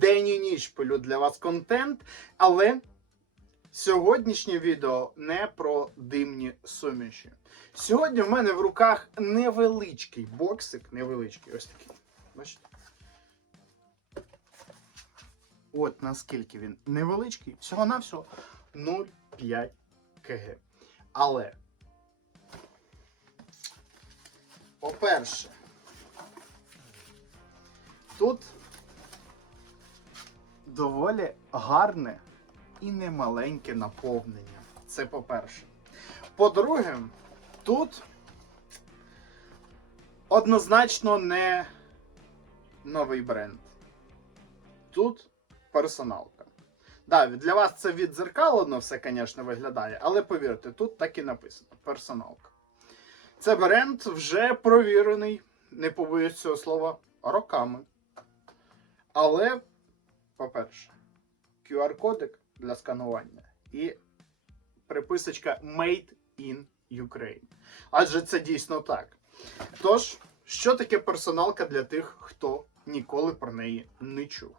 день і ніч пилю для вас контент, але сьогоднішнє відео не про димні суміші. Сьогодні в мене в руках невеличкий боксик, невеличкий, ось такий. Бачите? От наскільки він невеличкий, всього-навсього 0,5 кг. Але, по-перше, тут доволі гарне і немаленьке наповнення. Це по-перше. По-друге, тут однозначно не новий бренд. Тут персоналка. Да, для вас це віддзеркалено все, звісно, виглядає, але повірте, тут так і написано: персоналка. Це бренд вже провірений, не побоюсь цього слова, роками. Але, по-перше, QR-кодик для сканування і приписочка Made in Ukraine. Адже це дійсно так. Тож, що таке персоналка для тих, хто ніколи про неї не чув?